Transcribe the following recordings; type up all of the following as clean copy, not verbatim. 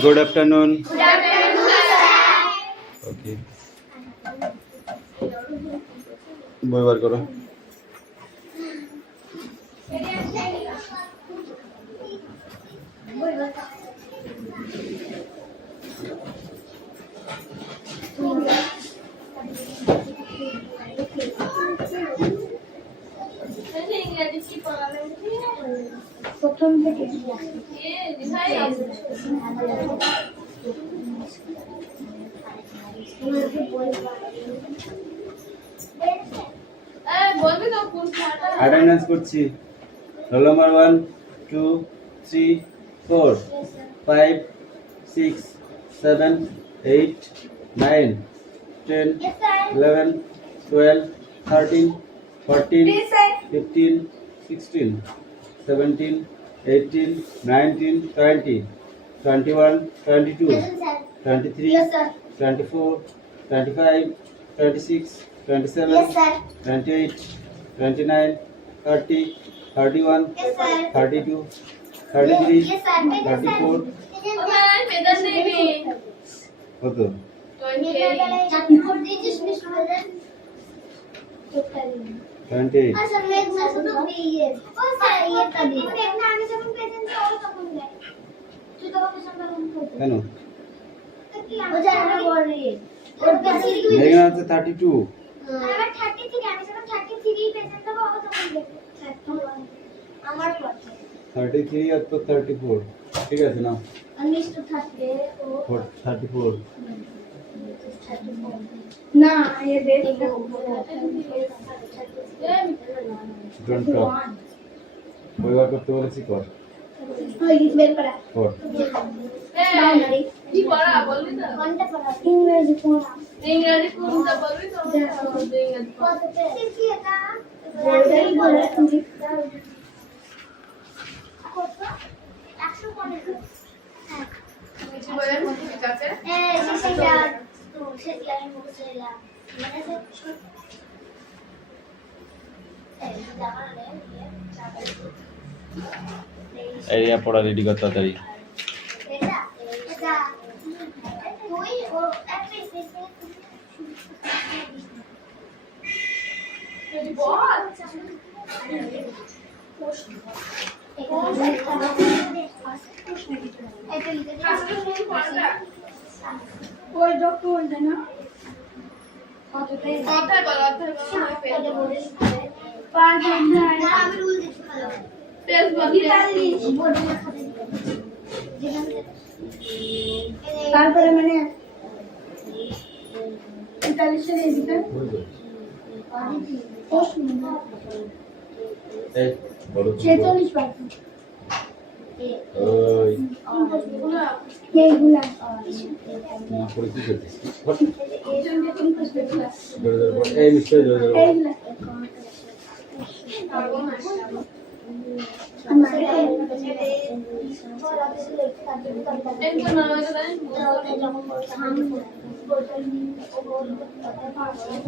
Good afternoon. Okay. বই বার করো। প্রথম থেকে অ্যাটেন্ডেন্স করছি। রোল নাম্বার 1 2 3 4 5 6 7 8 9 10 11 12 13 14 15 16 17 18 19 20 21 22 23 24 25 26 27 28 29 30 31 32 33 34 কত? 28 কেন? এখানে আছে 32। 33 আর তো 34 ঠিক আছে না? 34 না ये दे ডোন্ট টক। বই বার করতে বলেছি কর। ওই বের করা কর। কি পড়া বলবি তো? কোনটা পড়া? ইংরেজি পড়া। ইংরেজি কোনটা বলবি তো? ইংরেজি পড়া। কি এটা? বলতেই বলে তুমি। কত? 115 কিছু বলেন ঠিক আছে? সেটা তো সেটা আমি বলছিলাম মানে এরিয়া পড়া রেডি কর তাড়াতাড়ি। ওই ডকুমেন্ট না কথায় বলো তারপরে মানে 45 এর এদিকে এই বড় 46% ওই এইগুলা না পড়ে কি করছিস? এই মিস্টার জোরে এইগুলা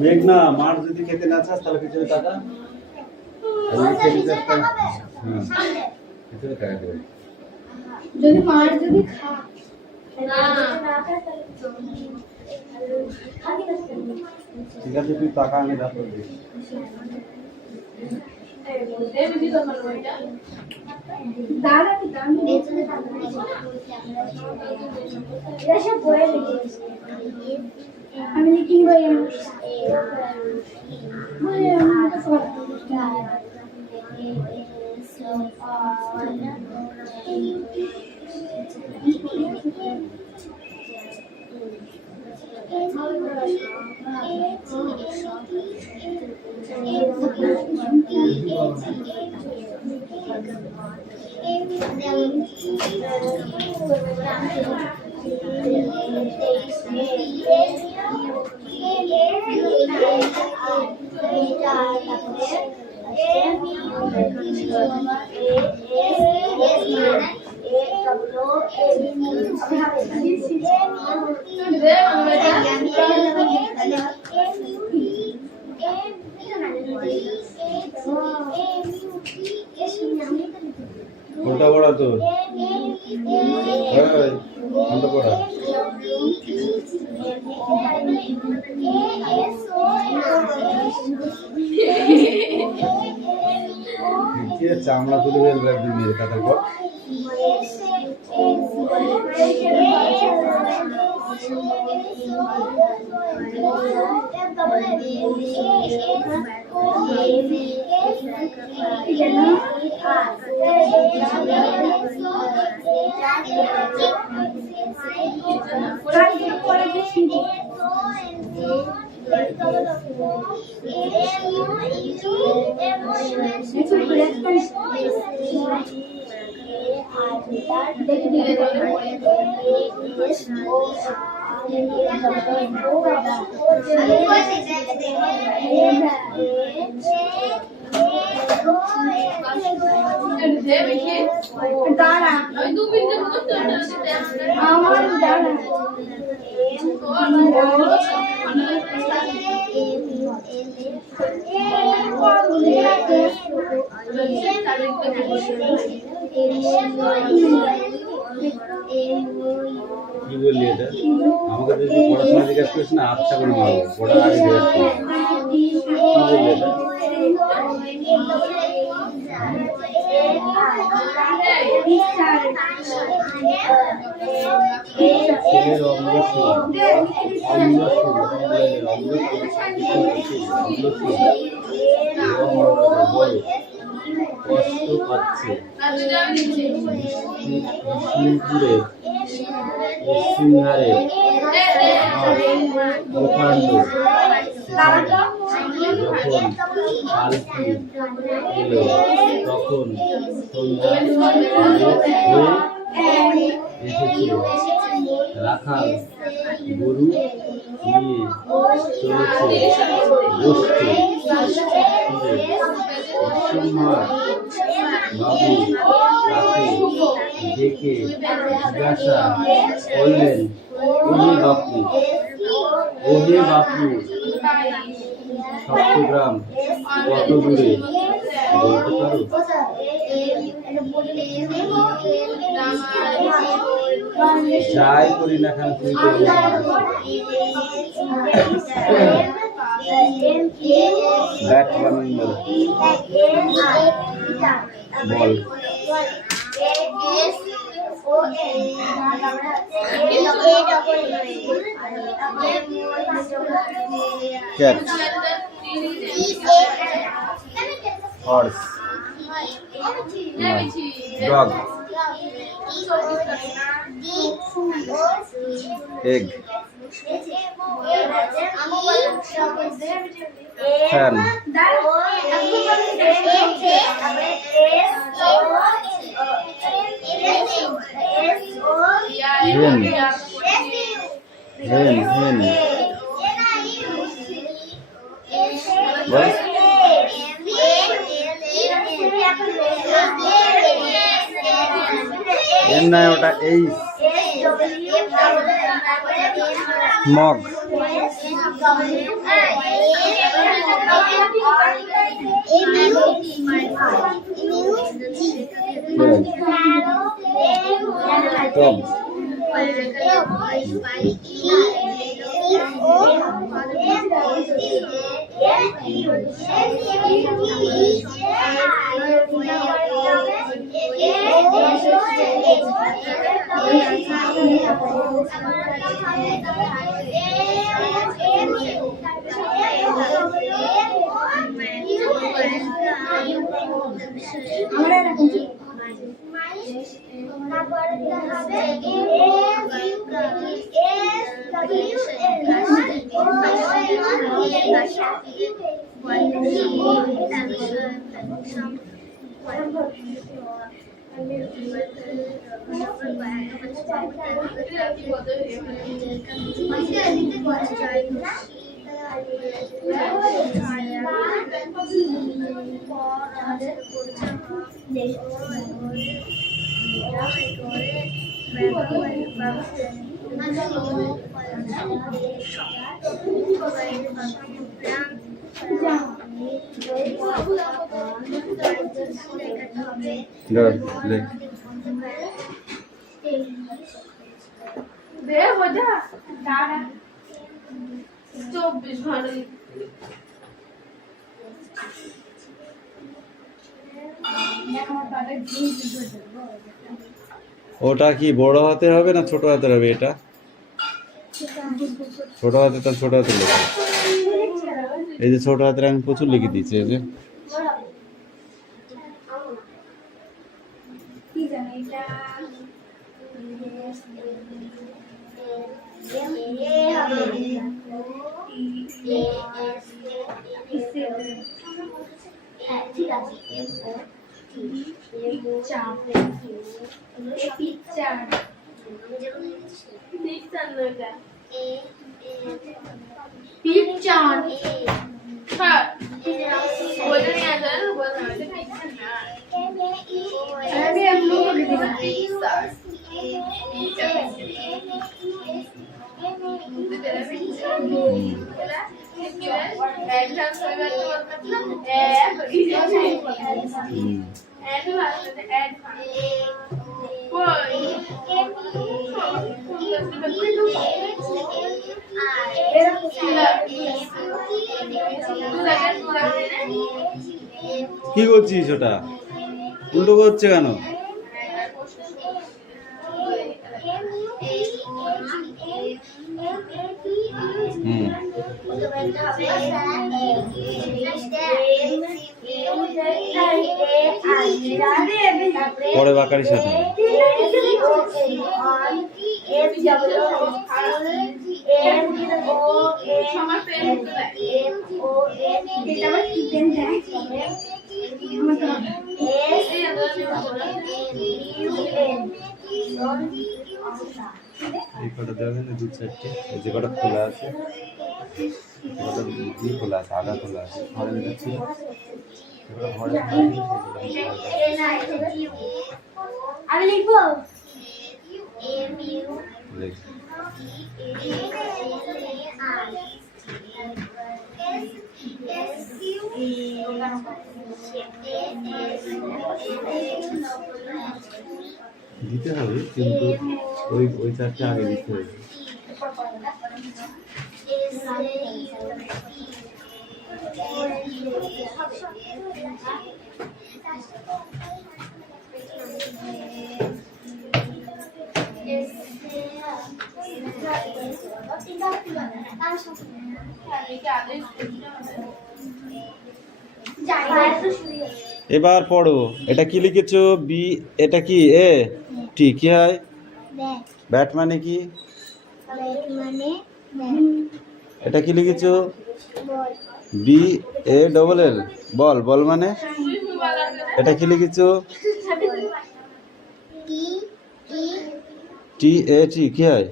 মেঘনা মার যদি খেতে না চাস তাহলে পিছনে টাকা পিছনে টাকা দেবে। যদি মার যদি খা ঠিক আছে তুই টাকা আনে দাও দাদা কি দাম আমি লিখি ভাই কোনটা বড় তোর? মতো পড়া। কি চামড়া তুলে বের একদিন মেরে কাটার পর কি বললি এটা? আমাকে যদি পড়াশোনা জিজ্ঞেস করিস না আচ্ছা করে মারবো, পড়ার আগে জিজ্ঞেস করি। কি বললি এটা? ছেলের কষ্ট পাচ্ছে। বিষ্ণুপুরের পশ্চিমধারে প্রকাণ্ড যখন পালকি এলো তখন সন্ধ্যা হয়ে এসেছিল। রাখাল গরু নিয়ে চলেছে গোষ্ঠী। বিশ্বম্ভর বাবু তাকে ডেকে জিজ্ঞাসা করলেন, ওহে বাপু, সপ্তগ্রাম কত দূরে বলতে পারো? যাই করি না কেন তুই তো ব্যাট বানান বল। Cat, horse, dog, egg, fan, hen, বল। এর নয় ওটা এই মগ। টব, Good. বোঝা 24 ঘন্টা ওটা কি বড় হাতে হবে না ছোট হাতে হবে? এটা ছোট হাতে, তার ছোট হাতে লেখা। এই যে ছোট হাতের আমি প্রচুর লিখে দিয়েছি। এই যে ঠিক আছে কি করছিস? ওটা উল্টো করছে কেন? পরে বাকারি সাথে এই কটা দেওয়া না, দু চারটে। এই যে কটা খোলা আছে, কটা খোলা আছে, আধা খোলা আছে। ঘরে যাচ্ছি আমি লিখবো দিতে হবে, কিন্তু ওই চারটে আগে দিতে হবে। এবার পড়ো। এটা কি লিখেছো? বি। এটা কি? এ টি। কি হয়? ব্যাট মানে কি? এটা কি লিখেছো? বি এ ডবল এল, বল। বল মানে? এটা কি লিখেছো? টি এ টি। কি হয়?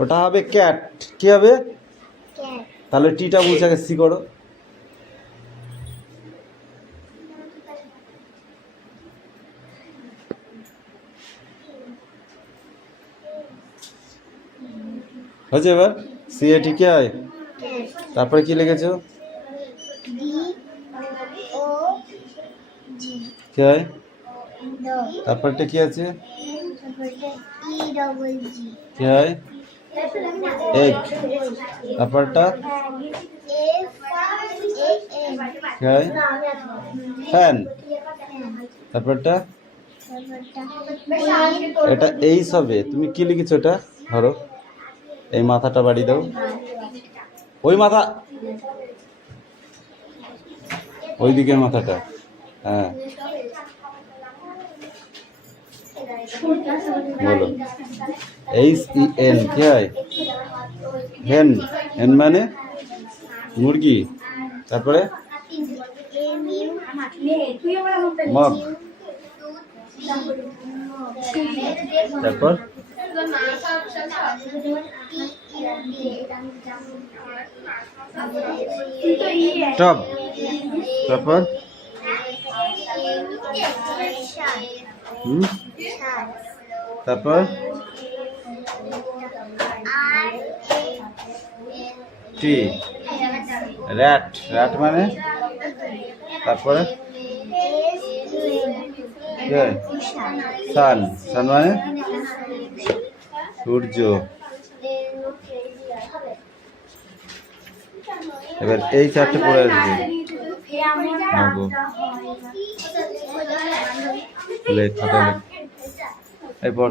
ওটা হবে ক্যাট। কি হবে? তাহলে টিটা বুঝে আগে সি করো। হয়েছে? এবার সি এ টি। কি হয়? তারপরে কি লিখেছো? কি হয়? তারপরটা কি আছে? কি হয়? এগ। তারপরটা কি হয়? ফ্যান। তারপরটা এটা এই সবে। তুমি কি লিখেছো? এটা ধরো, এই মাথাটা বাড়ি দাও। ওই মাথা, ওই দিকের মাথাটা। হ্যাঁ, বলো। H E N. কি হয়? হেন। হেন মানে মুরগি। তারপরে মগ। তারপর টব। তারপর তারপর টি। র্যাট। র্যাট মানে? তারপরে সান। সান মানে? সূর্য। No crazy হবে। এবার এই চারটে পড়ে আসবে। আগো লেখ খাতা লেখ। এরপর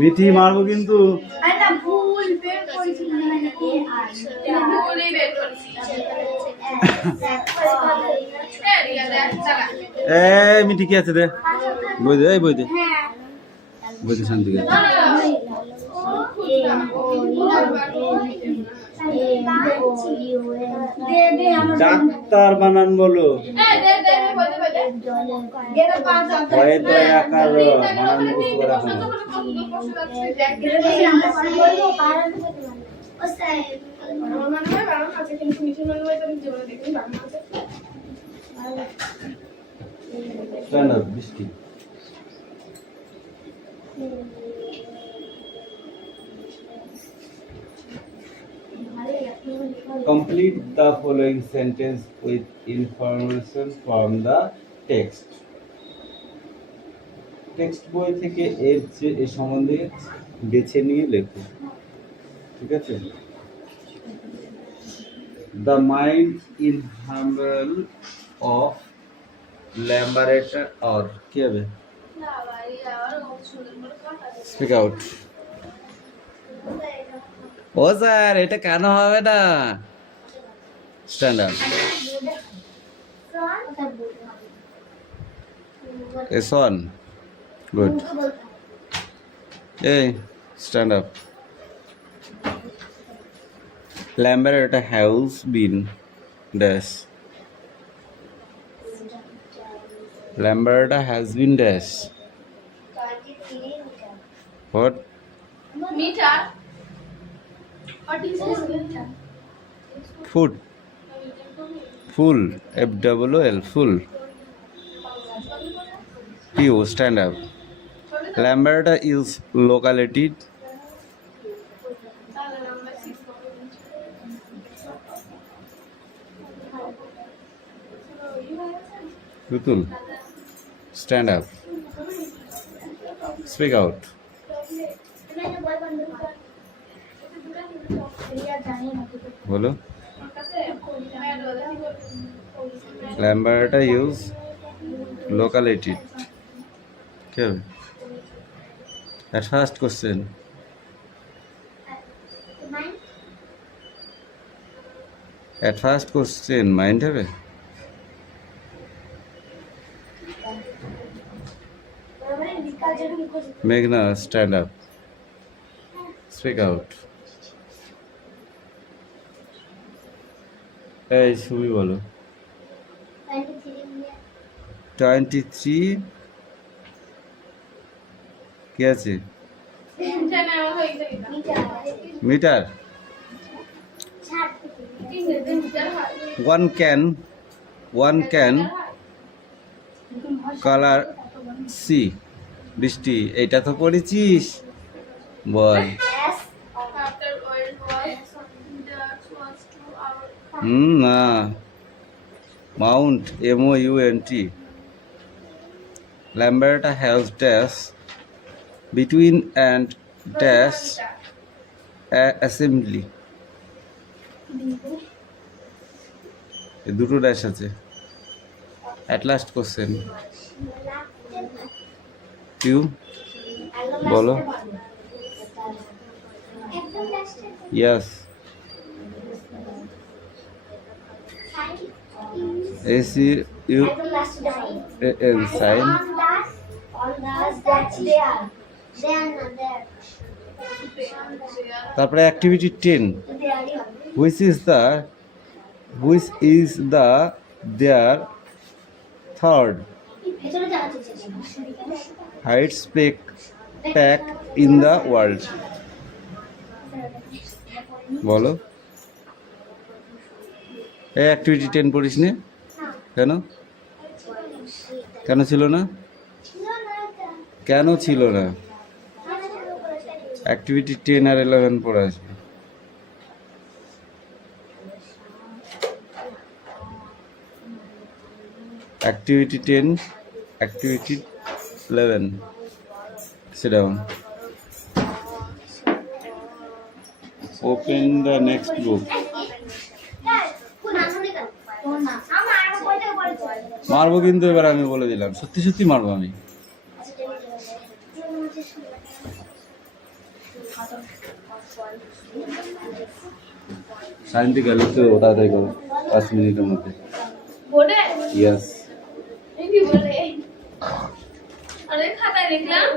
মিঠি মারবো কিন্তু। এই মিঠি কি আছে রে? বই দে, এই বই দে, বই দে শান্তি করে। ডাক্তার বানান বলো। ভয়ে তো একার বানান মুখস্থ করা হয় না। স্ট্যান্ডার্ড বৃষ্টি। Complete the following sentence with information from the text. Text বই থেকে এর সম্বন্ধে বেছে নিয়ে লেখো। ঠিক আছে? The mind in humble of Lamberta or কি হবে? Speak out. ও স্যার এটা কেন হবে না? Stand up. এস অন। গুড। এই stand up. Lamberta has been dash. Lamberta has been dash. What? Meter. What is meter? Food. Full. F-double-O-L. Full. P-O. Stand up. Lamberta is locality. Tutul. Stand up. Speak out. বলো। Lamberta is locality. কি হবে? At first question. At first question mind হবে? Meghna, stand up. Speak out. এই সুবি বলো। 23 কি আছে? Metre. one can color see. বৃষ্টি এটা তো পড়েছিস, বল। না, Mount MOUNT. Lamberta has dash between and dash assembly. দুটো ড্যাশ আছে। At last question. You বলো। Yes. SUN sign. তারপরে activity 10, which is the their third হাইটস প্যাক ইন দ্য ওয়ার্ল্ড। বলো, এই অ্যাক্টিভিটি 10 পড়িস নি কেন? কেন ছিল না? কেন ছিল না? অ্যাক্টিভিটি 10 আর 11 পড়ে আসবে। Activity 10, Activity 11. Sit down. Open the next book. মারবো কিন্তু এবার আমি বলে দিলাম, সত্যি সত্যি মারবো আমি। শান্তি গেল তো, তাড়াতাড়ি করো, 5 মিনিটের মধ্যে। বোর্ডে ইয়েস। এই কি বলে? আরে খাতায় লিখলাম।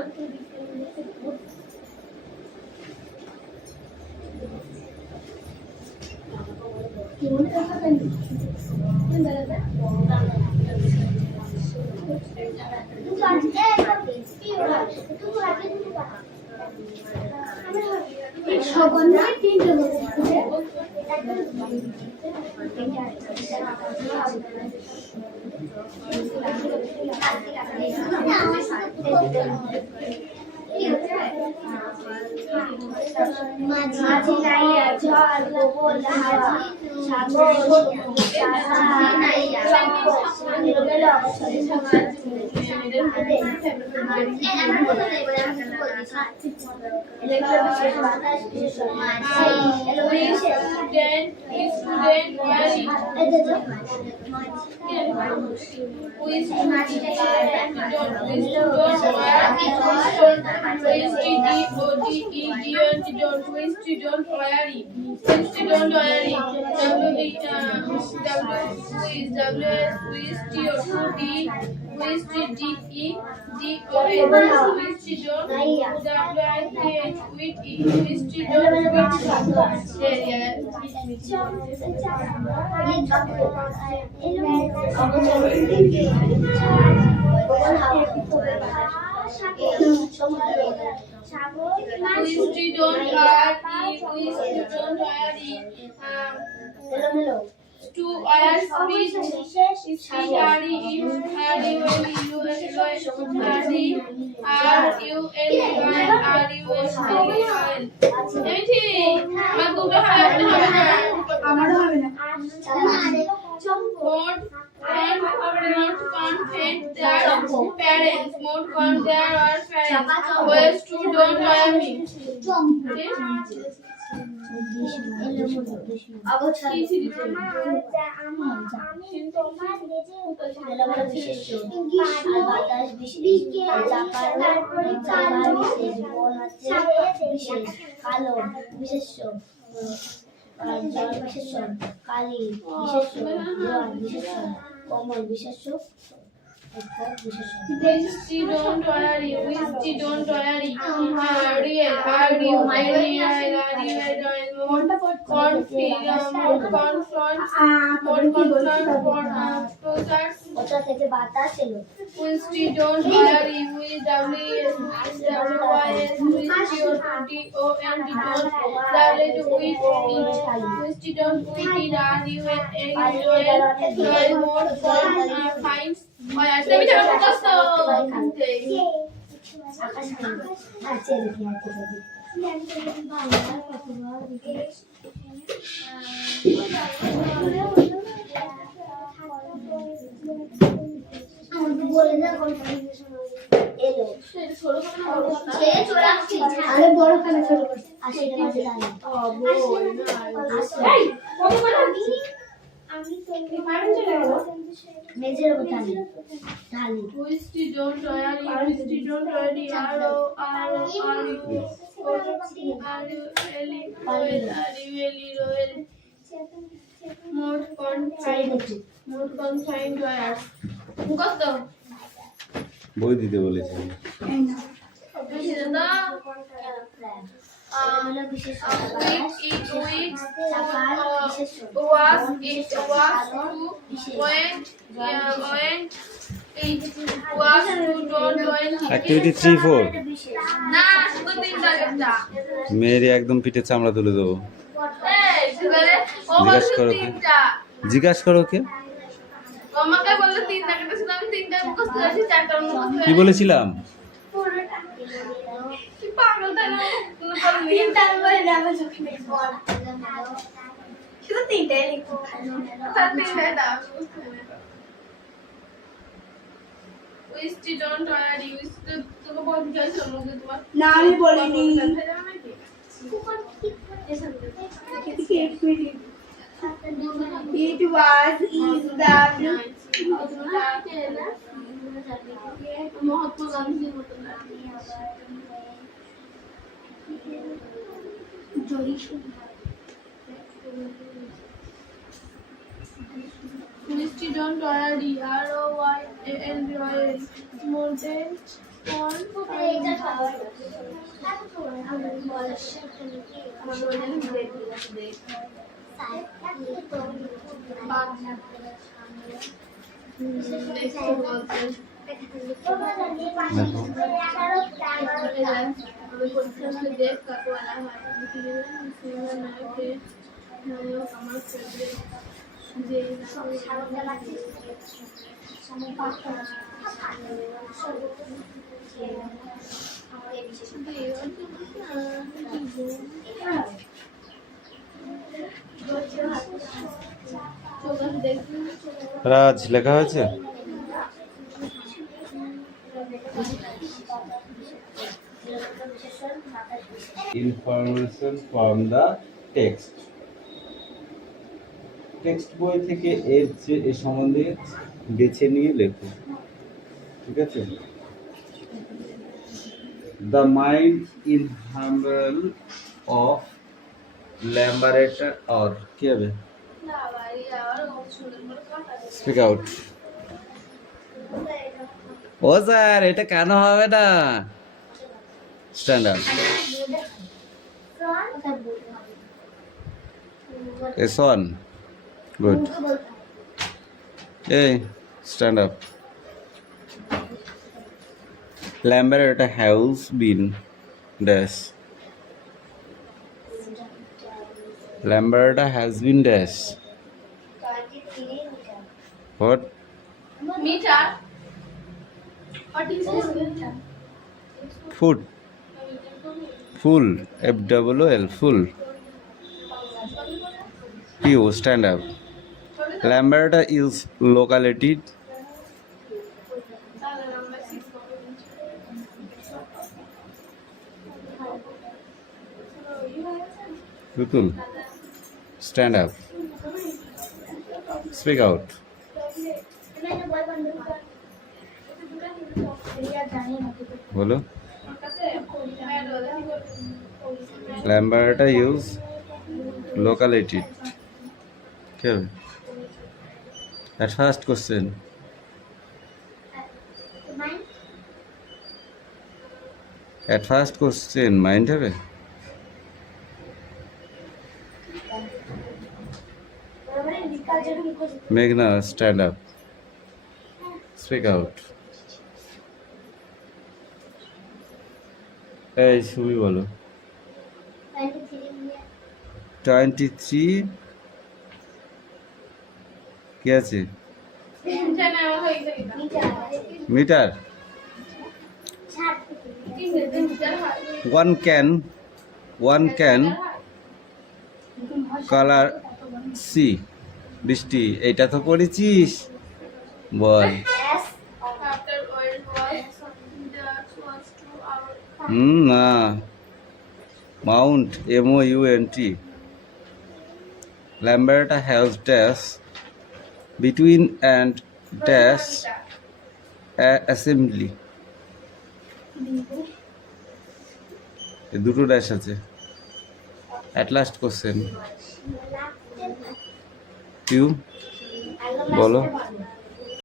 মাঝি নাইয়া জল গোবর হাওয়া সাগর নাইয়া এলোমেলো অবসরে সমাজ কালী কমল বিশেষ্য Whiskey don't worry, whiskey don't worry. Real, argue, my real, more confront, ওটা থেকে বাতাস এলো whiskey don't worry, WS, WYS, whiskey or DONT don't, whiskey don't witty, RUL, more fun, finds. Let me tell you just আকাশ আছে লিখে আছে বলে না কোন এলো সে চোরাচ্ছি আরে বড় কানে ছোট করছে 80 মাঝে দাঁড়িয়ে এই কত করে আমি তো পারেন চলে গেল মেজের উপর ঢালি whiskey don't worry, whiskey don't worry, more confined wires. কত বই দিতে বলেছি। বেশি না অ্যাক্টিভিটি 3-4 না শুধু তিনটা লেখা মেয়ের একদম পিঠে চামড়া তুলে দেবো। জিজ্ঞাসা করো কি? জিজ্ঞাসা করো কে? আমাকে বললো তিনটা কেটেছিল, আমি তিনটা মুখস্থ করেছি, চারটা মুখস্থ কি বলেছিলাম? কি পাগল তাই না? তিনটা বলে যাবে চোখে শুধু তিনটাই লিখবো তার তিনটাই দাও উইস্টি ডোন্ট ওয়ারি উইস্টি তোকে বলতে চাইছো মুখে তোমার না আমি বলিনি It was is the Mahatma গান্ধীর মতো Misty don't worry, R-O-Y-A-N-D-Y-L Modern on রাজ লেখা হয়েছে? Information from the text. Text বই থেকে এর সম্বন্ধে বেছে নিয়ে লেখো, ঠিক আছে? The mind in humble of Lamberta or কি হবে? Speak out. ও স্যার এটা কেন হবে না? Stand up. It's on. Good. Hey, stand up. Lambert has been dash. Lambert has been dash. What? Meter. What is this meter? Food. Full. F-double-O-L. Full. Q. Stand up. Lambert is locality. Putul. Stand up. Speak out. বলো। Lambert is locality. Okay. At first question. At first question, mind have it? Meghna, stand up. Speak out. Hey, Shubhi bolo. 23 কি আছে? Metre. one can color see বৃষ্টি। এটা তো পড়েছিস, বল। না, Mount MOUNT। Lambert has dash between and dash assembly. দুটো dash আছে। At last question. You বলো।